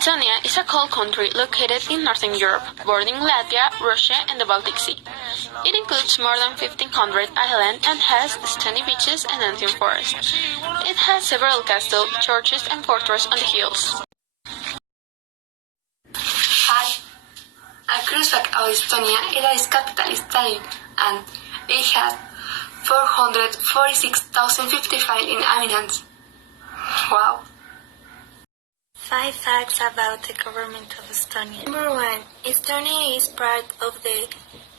Estonia is a cold country located in northern Europe, bordering Latvia, Russia, and the Baltic Sea. It includes more than 1,500 islands and has stony beaches and ancient forests. It has several castles, churches, and fortresses on the hills. Hi, a crucial of Estonia is capital Tallinn, and it has 446,055 inhabitants. Wow. 5 facts about the government of Estonia. Number 1. Estonia is part of the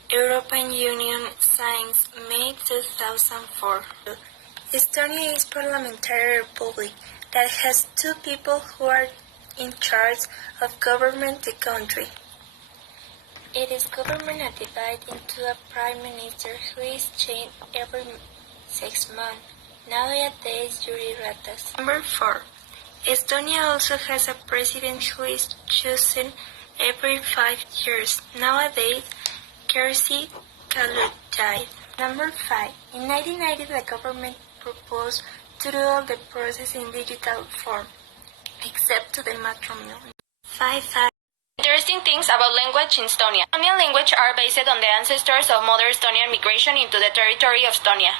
European Union since May 2004. Estonia is a parliamentary republic that has 2 people who are in charge of governing the country. It is government divided into a prime minister who is changed every 6 months. Nowadays, Jüri Ratas. Number 4. Estonia also has a president who is chosen every 5 years. Nowadays, Kersti Kaljulaid. Number 5. In 1990, the government proposed to do all the process in digital form, except to the matrimony. 5 facts. Interesting things about language in Estonia. Estonian language are based on the ancestors of modern Estonian migration into the territory of Estonia.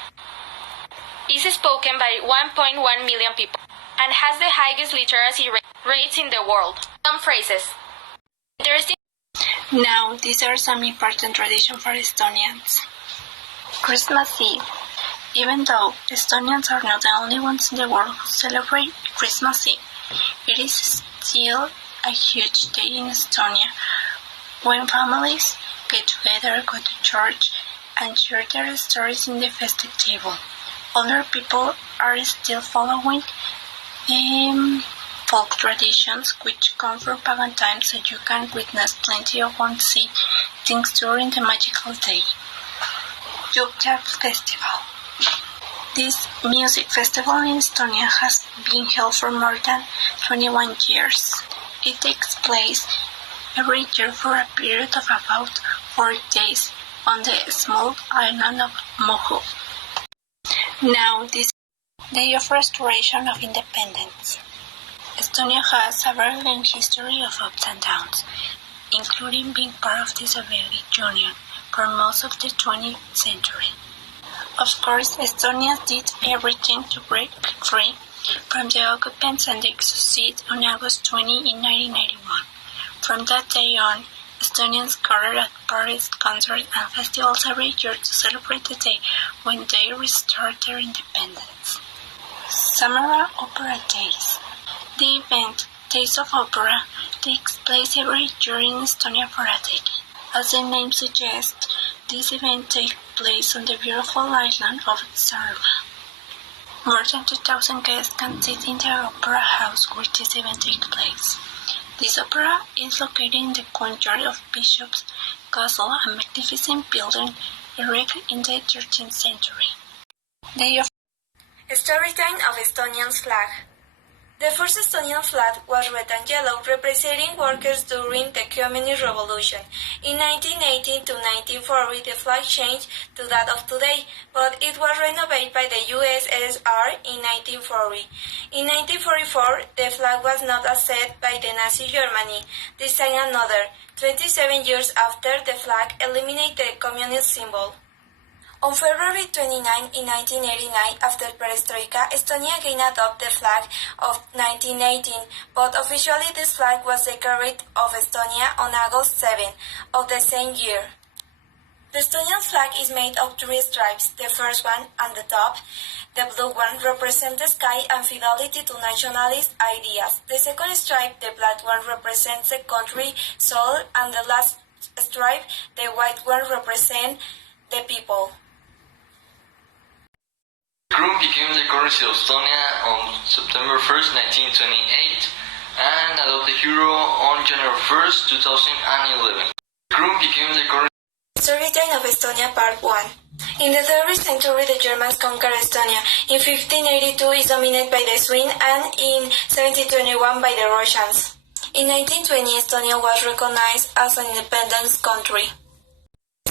It is spoken by 1.1 million people and has the highest literacy rates in the world. Some phrases. Interesting. Now, these are some important traditions for Estonians. Christmas Eve. Even though Estonians are not the only ones in the world who celebrate Christmas Eve, it is still a huge day in Estonia when families get together, go to church, and share their stories in the festive table. Older people are still following folk traditions which come from pagan times, so you can witness plenty of wonderful things during the magical day. Jupiter Festival. This music festival in Estonia has been held for more than 21 years. It takes place every year for a period of about 4 days on the small island of Muhu. Now, this Day of Restoration of Independence. Estonia has a very long history of ups and downs, including being part of the Soviet Union for most of the 20th century. Of course, Estonians did everything to break free from the occupants, and they succeeded on August 20 in 1991. From that day on, Estonians gathered at parties, concerts, and festivals every year to celebrate the day when they restored their independence. Samara Opera Days. The event, Days of Opera, takes place every year in Estonia for a decade. As the name suggests, this event takes place on the beautiful island of Sarva. More than 2,000 guests can sit in the opera house where this event takes place. This opera is located in the courtyard of Bishop's Castle, a magnificent building erected in the 13th century. Day of Storytime of Estonian flag. The first Estonian flag was red and yellow, representing workers during the Communist Revolution. In 1918 to 1940, the flag changed to that of today, but it was renovated by the USSR in 1940. In 1944, the flag was not accepted by the Nazi Germany. This time another, 27 years after, the flag eliminated the communist symbol. On February 29, in 1989, after Perestroika, Estonia again adopted the flag of 1918, but officially this flag was declared of Estonia on August 7 of the same year. The Estonian flag is made of 3 stripes. The first one, on the top, the blue one, represents the sky and fidelity to nationalist ideas. The second stripe, the black one, represents the country soul, and the last stripe, the white one, represents the people. The crown became the currency of Estonia on September 1st, 1928 and adopted the euro on January 1st, 2011. The crown became the currency. Storytime of Estonia Part 1. In the 3rd century, the Germans conquered Estonia. In 1582, it is dominated by the Swedes, and in 1721 by the Russians. In 1920, Estonia was recognized as an independent country.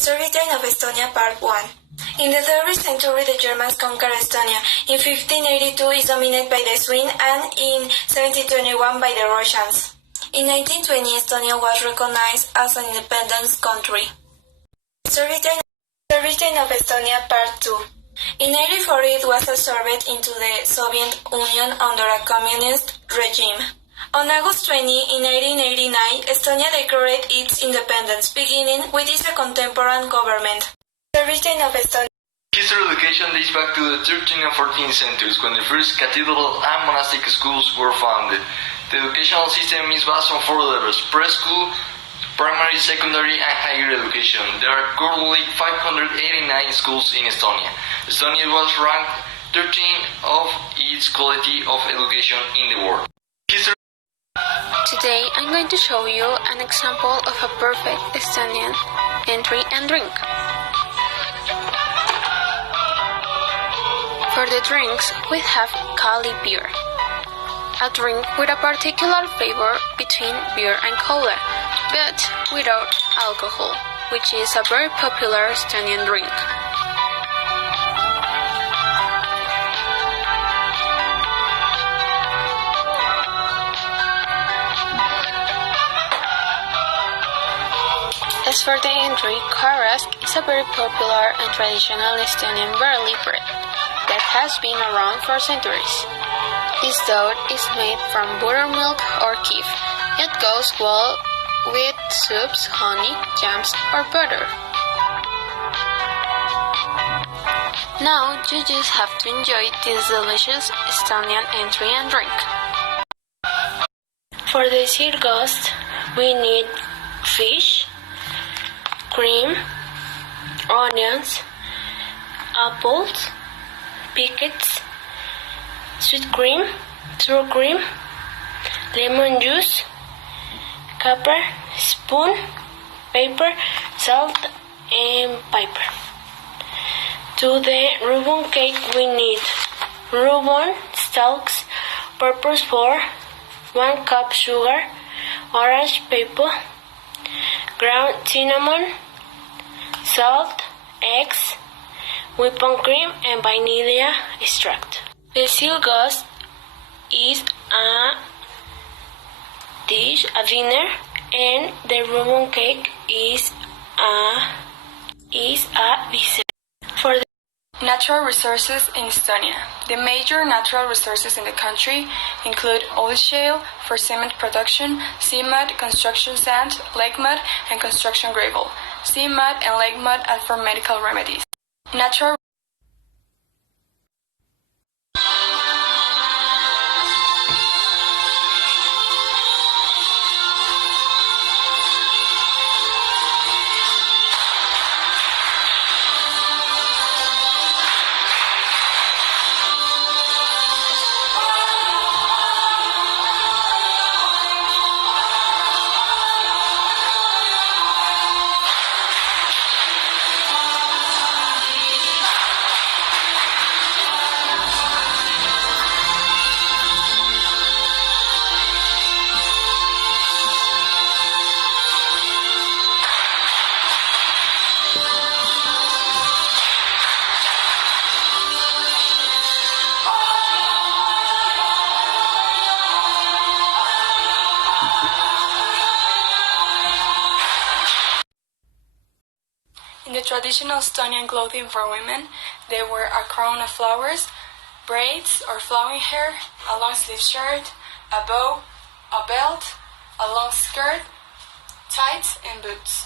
Storytime of Estonia Part 1. In the 3rd century, the Germans conquered Estonia. In 1582, it is dominated by the Swedes, and in 1721 by the Russians. In 1920, Estonia was recognized as an independent country. Storytelling of Estonia Part 2. In 1940, it was absorbed into the Soviet Union under a communist regime. On August 20, in 1889, Estonia declared its independence, beginning with its contemporary government. Storytelling of Estonia. History of education dates back to the 13th and 14th centuries, when the first cathedral and monastic schools were founded. The educational system is based on 4 levels: preschool, primary, secondary, and higher education. There are currently 589 schools in Estonia. Estonia was ranked 13th of its quality of education in the world. Today I'm going to show you an example of a perfect Estonian entry and drink. For the drinks, we have Kali beer, a drink with a particular flavor between beer and cola, but without alcohol, which is a very popular Estonian drink. As for the entry, Karask is a very popular and traditional Estonian barley bread that has been around for centuries. This dough is made from buttermilk or kefir. It goes well with soups, honey, jams, or butter. Now you just have to enjoy this delicious Estonian entry and drink. For the sirgost, we need fish, cream, onions, apples, pickles, sweet cream, sour cream, lemon juice, pepper, spoon, pepper, salt, and pepper. To the ribbon cake we need ribbon stalks, purpose flour, 1 cup sugar, orange pepper, ground cinnamon, salt, eggs, whipping cream, and vanilla extract. The sirgost is a dish, a dinner, and the ribbon cake is a dessert. For the natural resources in Estonia. The major natural resources in the country include oil shale for cement production, sea mud, construction sand, lake mud, and construction gravel. Sea mud and lake mud are for medical remedies. Natural In the traditional Estonian clothing for women, they wear a crown of flowers, braids or flowing hair, a long sleeve shirt, a bow, a belt, a long skirt, tights, and boots.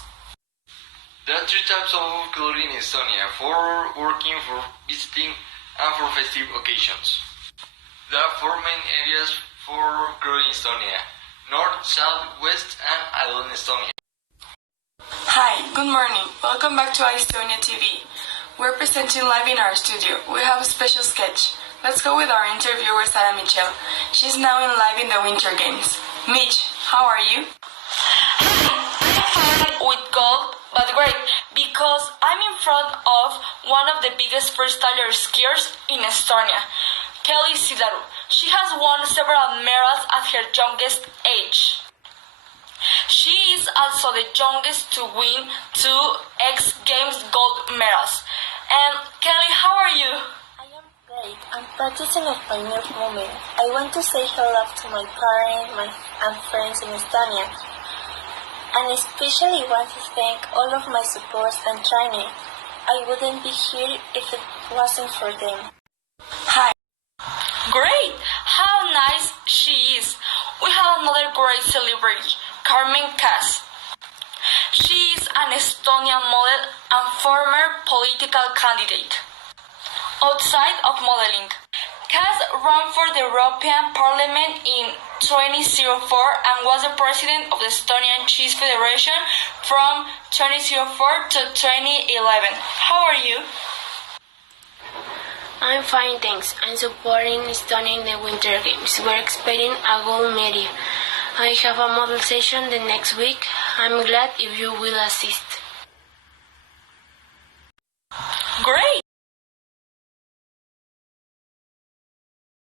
There are 3 types of clothing in Estonia: for working, for visiting, and for festive occasions. There are 4 main areas for clothing in Estonia: North, South, West, and Island Estonia. Hi, good morning. Welcome back to Estonia TV. We're presenting live in our studio. We have a special sketch. Let's go with our interviewer, Sarah Michelle. She's now in live in the Winter Games. Mitch, how are you? With gold, but great, because I'm in front of one of the biggest freestyler skiers in Estonia, Kelly Sidaru. She has won several medals at her youngest age. She is also the youngest to win 2 X Games gold medals. And Kelly, how are you? I am great. I'm practicing a pioneer movement. I want to say hello to my parents and friends in Estonia, and especially want to thank all of my supports and training. I wouldn't be here if it wasn't for them. Hi. Great! How nice she is. We have another great celebrity, Carmen Kass. She is an Estonian model and former political candidate. Outside of modeling, Kass ran for the European Parliament in 2004 and was the president of the Estonian Chess Federation from 2004 to 2011. How are you? I'm fine, thanks. I'm supporting Estonia in the Winter Games. We're expecting a gold medal. I have a model session the next week. I'm glad if you will assist. Great!